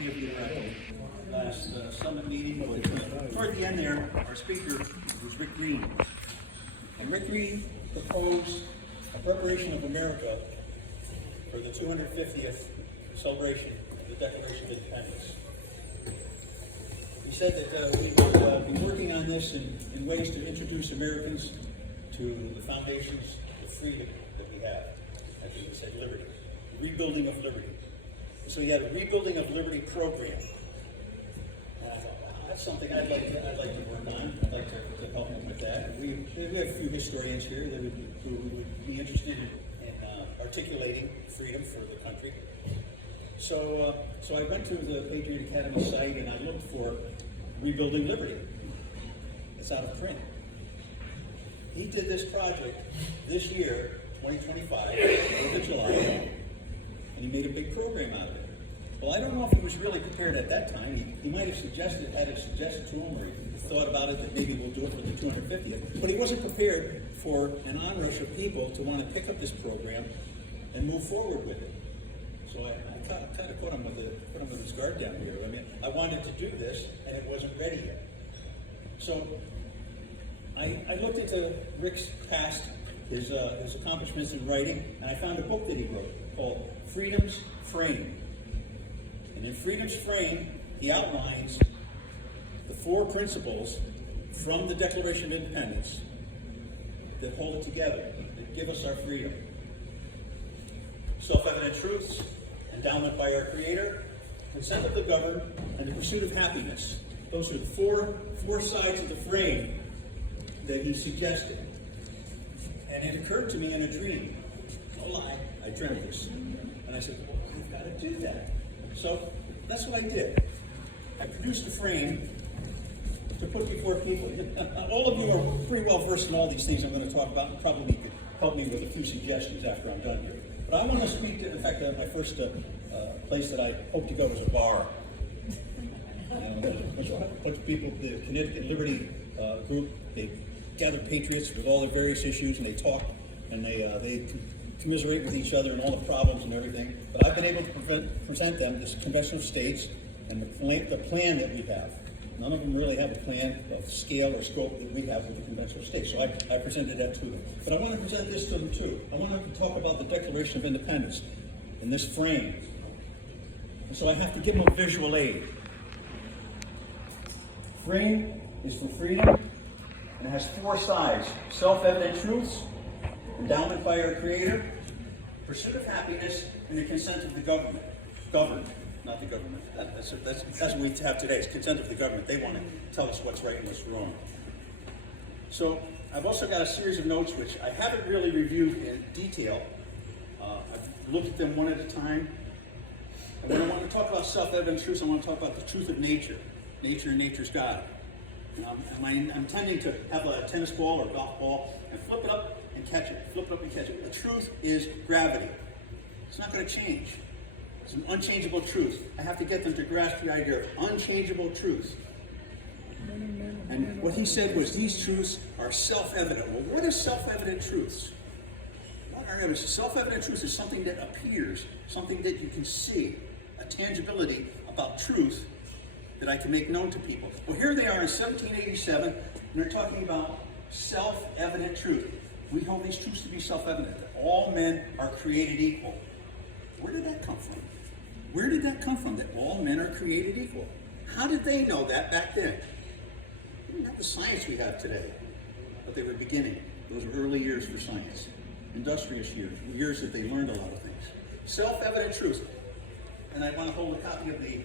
many of you were at the last summit meeting, but toward the end there, our speaker was Rick Green. And Rick Green proposed a preparation of America for the 250th celebration of the Declaration of Independence. He said that we would be working on this in ways to introduce Americans to the foundations of freedom that we have. I think he said liberty, rebuilding of liberty. So he had a rebuilding of liberty program. And I thought, wow, that's something I'd like to work on. I'd like to help him with that. We have a few historians here that who would be interested in articulating freedom for the country. So I went to the Patriot Academy site and I looked for Rebuilding Liberty. It's out of print. He did this project this year, 2025, 4th of July, and he made a big program out of it. Well, I don't know if he was really prepared at that time. He might have had it suggested to him, or he thought about it that maybe we'll do it for the 250th. But he wasn't prepared for an onrush of people to want to pick up this program and move forward with it. So I kind of put him with his guard down here. I mean, I wanted to do this, and it wasn't ready yet. So I looked into Rick's past, his accomplishments in writing, and I found a book that he wrote called Freedom's Frame. And in Freedom's Frame, he outlines the 4 principles from the Declaration of Independence that hold it together, that give us our freedom. Self-evident truths, endowment by our Creator, consent of the governed, and the pursuit of happiness. Those are the four sides of the frame that he suggested. And it occurred to me in a dream. No lie, I dreamt this. And I said, well, we've got to do that. So that's what I did. I produced a frame to put before people. All of you are pretty well versed in all these things I'm going to talk about, and probably could help me with a few suggestions after I'm done here. But I want to speak to, in fact, my first place that I hope to go is a bar. And a bunch of people, the Connecticut Liberty group, they gather patriots with all the various issues, and they talk, and they commiserate with each other and all the problems and everything. But I've been able to present them this Convention of States and the plan that we have. None of them really have a plan of scale or scope that we have with the Convention of States. So I presented that to them. But I want to present this to them too. I want to talk about the Declaration of Independence in this frame. And so I have to give them a visual aid. Frame is for freedom, and it has 4 sides: self-evident truths, endowment by our Creator, pursuit of happiness, and the consent of the government. Governed, not the government. That's what we have today. It's consent of the government. They want to tell us what's right and what's wrong. So I've also got a series of notes which I haven't really reviewed in detail. I've looked at them one at a time. And when I want to talk about self-evident truths, I want to talk about the truth of nature. Nature and nature's God. I'm tending to have a tennis ball or a golf ball and flip it up and catch it. Flip it up and catch it. The truth is gravity. It's not going to change. It's an unchangeable truth. I have to get them to grasp the idea of unchangeable truth. And what he said was these truths are self-evident. Well, what is self-evident truths? What are evidence? Self-evident truth is something that appears, something that you can see, a tangibility about truth that I can make known to people. Well, here they are in 1787, and they're talking about self-evident truth. We hold these truths to be self-evident, that all men are created equal. Where did that come from? Where did that come from, that all men are created equal? How did they know that back then? They didn't have the science we have today, but they were beginning. Those were early years for science. Industrious years, years that they learned a lot of things. Self-evident truth. And I want to hold a copy of the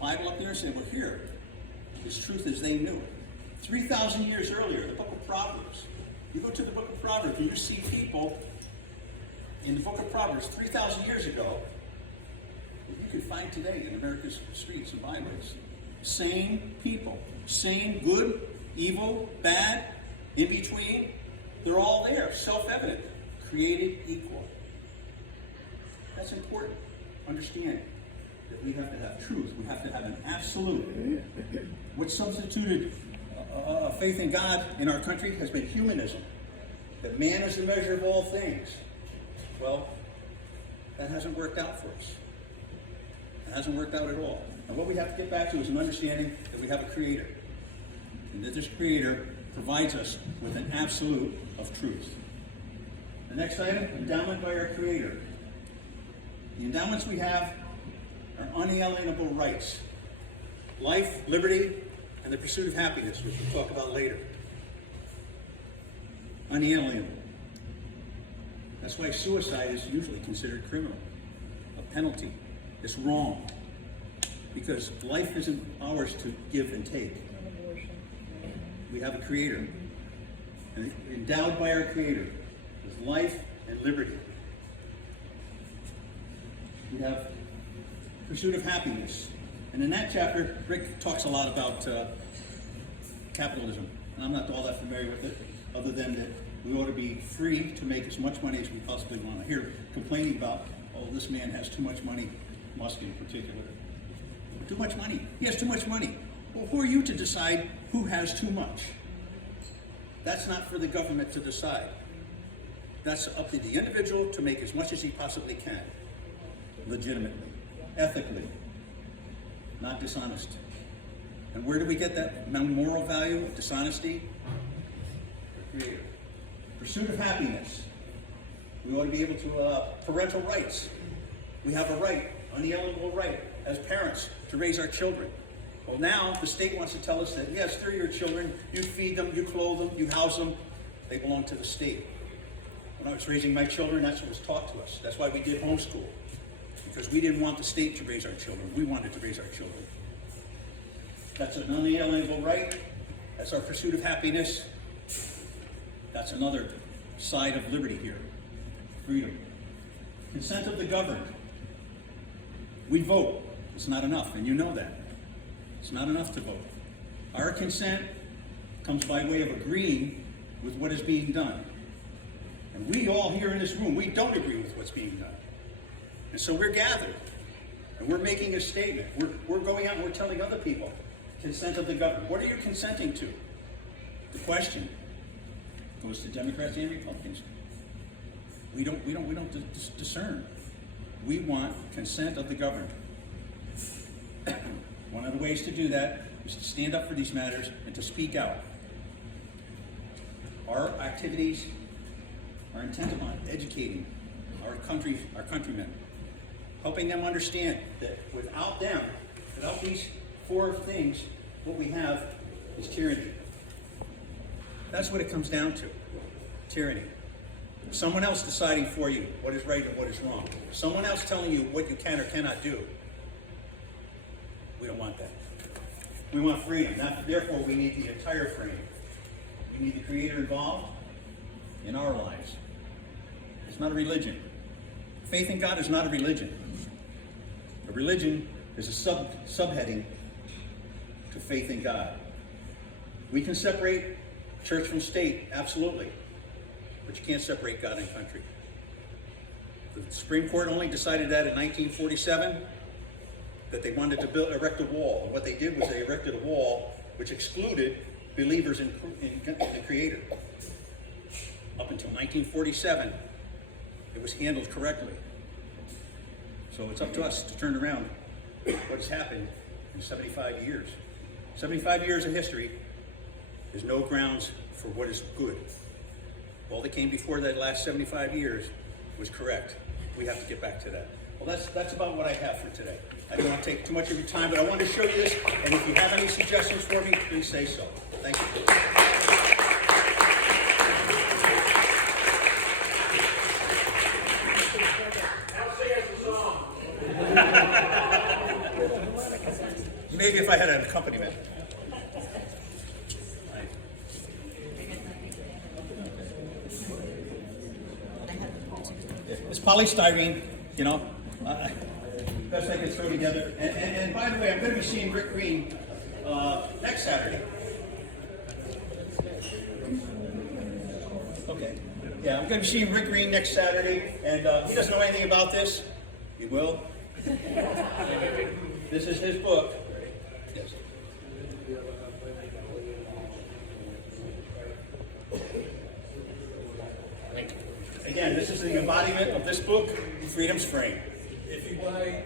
Bible up there and say, well, here, this truth as they knew it. 3,000 years earlier, the book of Proverbs. You go to the book of Proverbs and you see people in the book of Proverbs 3,000 years ago that you can find today in America's streets and byways. Same people, same good, evil, bad, in between. They're all there, self-evident, created equal. That's important. Understand that we have to have truth. We have to have an absolute. What substituted faith in God in our country has been humanism. That man is the measure of all things. Well, that hasn't worked out for us. It hasn't worked out at all. And what we have to get back to is an understanding that we have a creator. And that this creator provides us with an absolute of truth. The next item, endowment by our creator. The endowments we have are unalienable rights. Life, liberty, and the pursuit of happiness, which we'll talk about later. Unalienable. That's why suicide is usually considered criminal, a penalty. It's wrong, because life isn't ours to give and take. We have a creator, and endowed by our creator with life and liberty. We have pursuit of happiness. And in that chapter, Rick talks a lot about capitalism. And I'm not all that familiar with it, other than that we ought to be free to make as much money as we possibly want. I hear complaining about, oh, this man has too much money, Musk in particular. Too much money. He has too much money. Well, who are you to decide who has too much? That's not for the government to decide. That's up to the individual to make as much as he possibly can, legitimately, ethically, not dishonest. And where do we get that moral value of dishonesty? The Creator. Pursuit of happiness. We ought to be able to, parental rights. We have a right, unalienable right, as parents, to raise our children. Well, now the state wants to tell us that, yes, they're your children, you feed them, you clothe them, you house them, they belong to the state. When I was raising my children, that's what was taught to us. That's why we did homeschool, because we didn't want the state to raise our children. We wanted to raise our children. That's an unalienable right. That's our pursuit of happiness. That's another side of liberty here, freedom. Consent of the governed. We vote. It's not enough, and you know that. It's not enough to vote. Our consent comes by way of agreeing with what is being done. And we all here in this room, we don't agree with what's being done. And so we're gathered, and we're making a statement. We're going out and we're telling other people, consent of the government. What are you consenting to? The question goes to Democrats and Republicans. We don't discern. We want consent of the governed. One of the ways to do that is to stand up for these matters and to speak out. Our activities are intent upon educating our countrymen, helping them understand that without them, without these four things, what we have is tyranny. That's what it comes down to, tyranny. Someone else deciding for you what is right and what is wrong. Someone else telling you what you can or cannot do. We don't want that. We want freedom. Therefore, we need the entire frame. We need the Creator involved in our lives. It's not a religion. Faith in God is not a religion. A religion is a subheading to faith in God. We can separate church from state, absolutely. But you can't separate God and country. The Supreme Court only decided that in 1947, that they wanted to erect a wall. And what they did was they erected a wall which excluded believers in the Creator. Up until 1947, it was handled correctly. So it's up to us to turn around what has happened in 75 years. 75 years of history is no grounds for what is good. All that came before that last 75 years was correct. We have to get back to that. Well, that's about what I have for today. I don't want to take too much of your time, but I wanted to show you this, and if you have any suggestions for me, please say so. Thank you. Maybe if I had an accompaniment. It's polystyrene, you know, best I can throw together. And by the way, I'm going to be seeing Rick Green next Saturday. Okay. Yeah, I'm going to be seeing Rick Green next Saturday, and he doesn't know anything about this. He will. This is his book. Yes. Again, this is the embodiment of this book, Freedom's Frame. If you buy